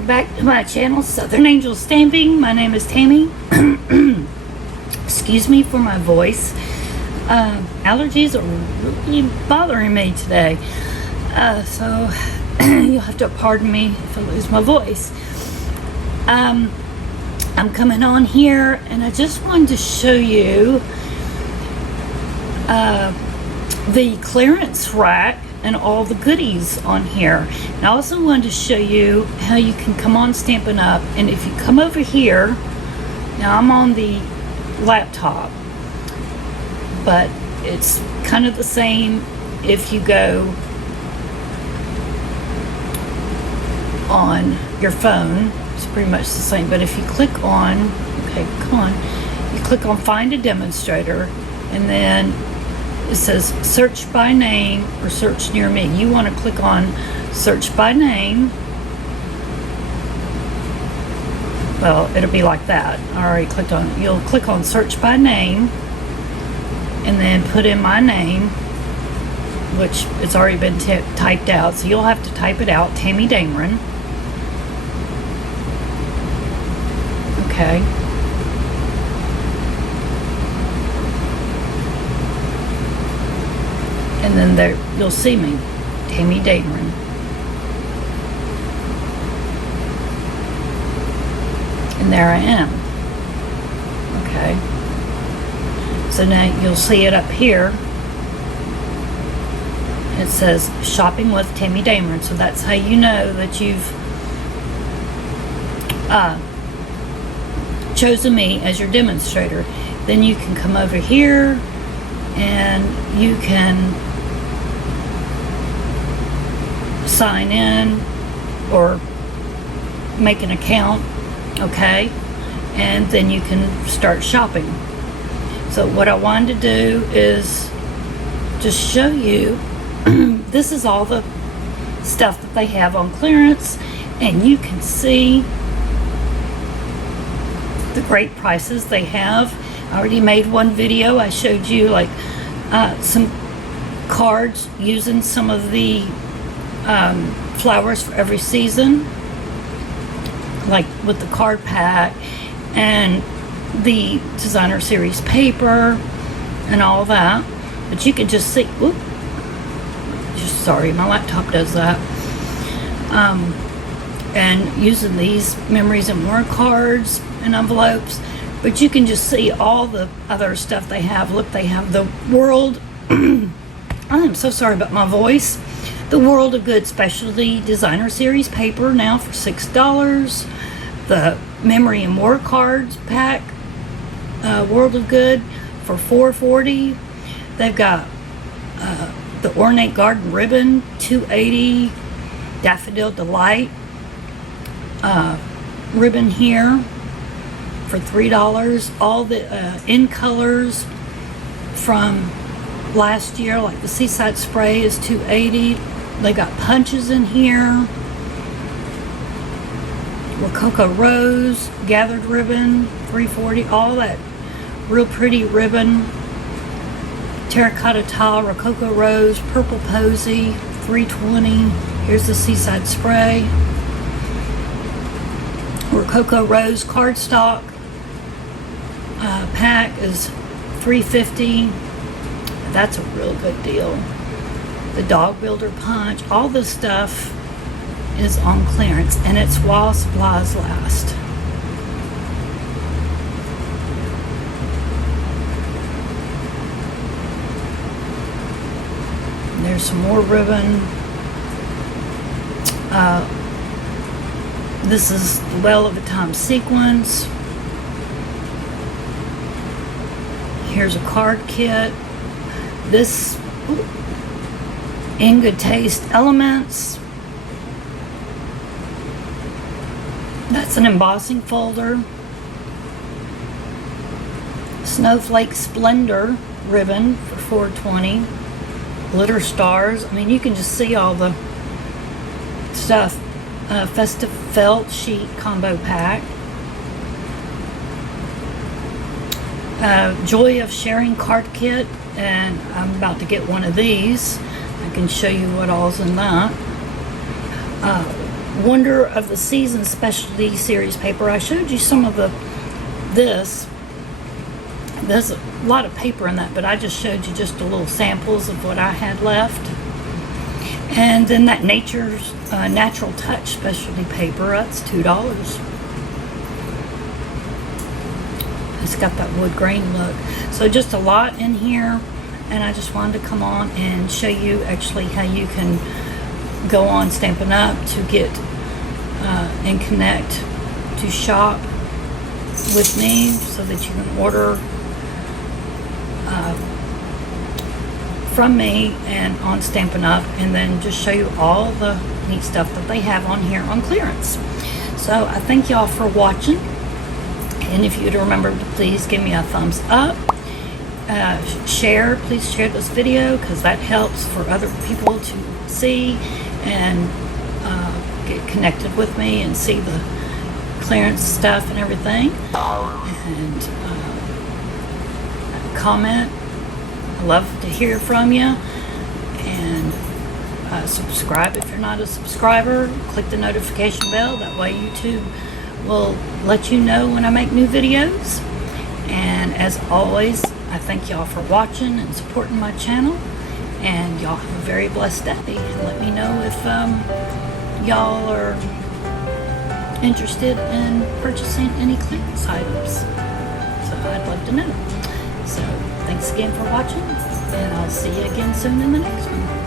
welcome back to my channel, Southern Angel Stamping. My name is Tammy. Excuse me for my voice. Allergies are really bothering me today. So you'll have to pardon me if I lose my voice. I'm coming on here and I just wanted to show you the clearance rack and all the goodies on here. And I also wanted to show you how you can come on Stampin' Up, and if you come over here, now I'm on the laptop, but it's kind of the same if you go on your phone. It's pretty much the same, but if you click on, okay, come on, you click on Find a Demonstrator, and then it says search by name or search near me. You want to click on search by name. Well, it'll be like that. I already clicked on, you'll click on search by name and then put in my name, which it's already been typed out. So you'll have to type it out, Tammy Dameron. Okay. And then there, you'll see me, Tammy Dameron. And there I am. Okay. So now you'll see it up here. It says Shopping with Tammy Dameron. So that's how you know that you've chosen me as your demonstrator. Then you can come over here and you can sign in or make an account, okay, and then you can start shopping. So what I wanted to do is just show you this is all the stuff that they have on clearance, and you can see the great prices they have. I already made one video. I showed you like some cards using some of the flowers for every season, like with the card pack and the designer series paper and all that. But you can just see, whoop, sorry, my laptop does that. And using these memories and more cards and envelopes, but you can just see all the other stuff they have. Look, they have the World I am so sorry about my voice. The World of Good Specialty Designer Series paper now for $6. The Memory and More Cards pack, World of Good, for $4.40. They've got the Ornate Garden Ribbon, $2.80. Daffodil Delight ribbon here for $3. All the in colors from last year, like the Seaside Spray, is $2.80. They got punches in here. Rococo Rose gathered ribbon, $3.40. All that real pretty ribbon. Terracotta Tile, Rococo Rose, Purple Posy, $3.20. Here's the Seaside Spray. Rococo Rose cardstock pack is $3.50. That's a real good deal. The Dog Builder Punch, all this stuff is on clearance, and it's while supplies last. There's some more ribbon. This is the Well of a Time sequence. Here's a card kit. This In Good Taste Elements. That's an embossing folder. Snowflake Splendor ribbon for $4.20. Glitter Stars. I mean, you can just see all the stuff. Festive Felt Sheet Combo Pack. Joy of Sharing card kit, and I'm about to get one of these. I can show you what all's in that. Wonder of the Season Specialty Series paper. I showed you some of this. There's a lot of paper in that, but I just showed you just a little samples of what I had left. And then that Natural Touch specialty paper, that's $2. It's got that wood grain look. So just a lot in here, and I just wanted to come on and show you actually how you can go on Stampin' Up to get and connect to shop with me so that you can order from me and on Stampin' Up, and then just show you all the neat stuff that they have on here on clearance. So I thank y'all for watching, and if you'd remember to please give me a thumbs up, please share this video, because that helps for other people to see and get connected with me and see the clearance stuff and everything. And comment. I love to hear from you. And subscribe if you're not a subscriber. Click the notification bell. That way YouTube will let you know when I make new videos. And as always, I thank y'all for watching and supporting my channel. And y'all have a very blessed day. And let me know if y'all are interested in purchasing any clearance items. So I'd love to know. So thanks again for watching, and I'll see you again soon in the next one.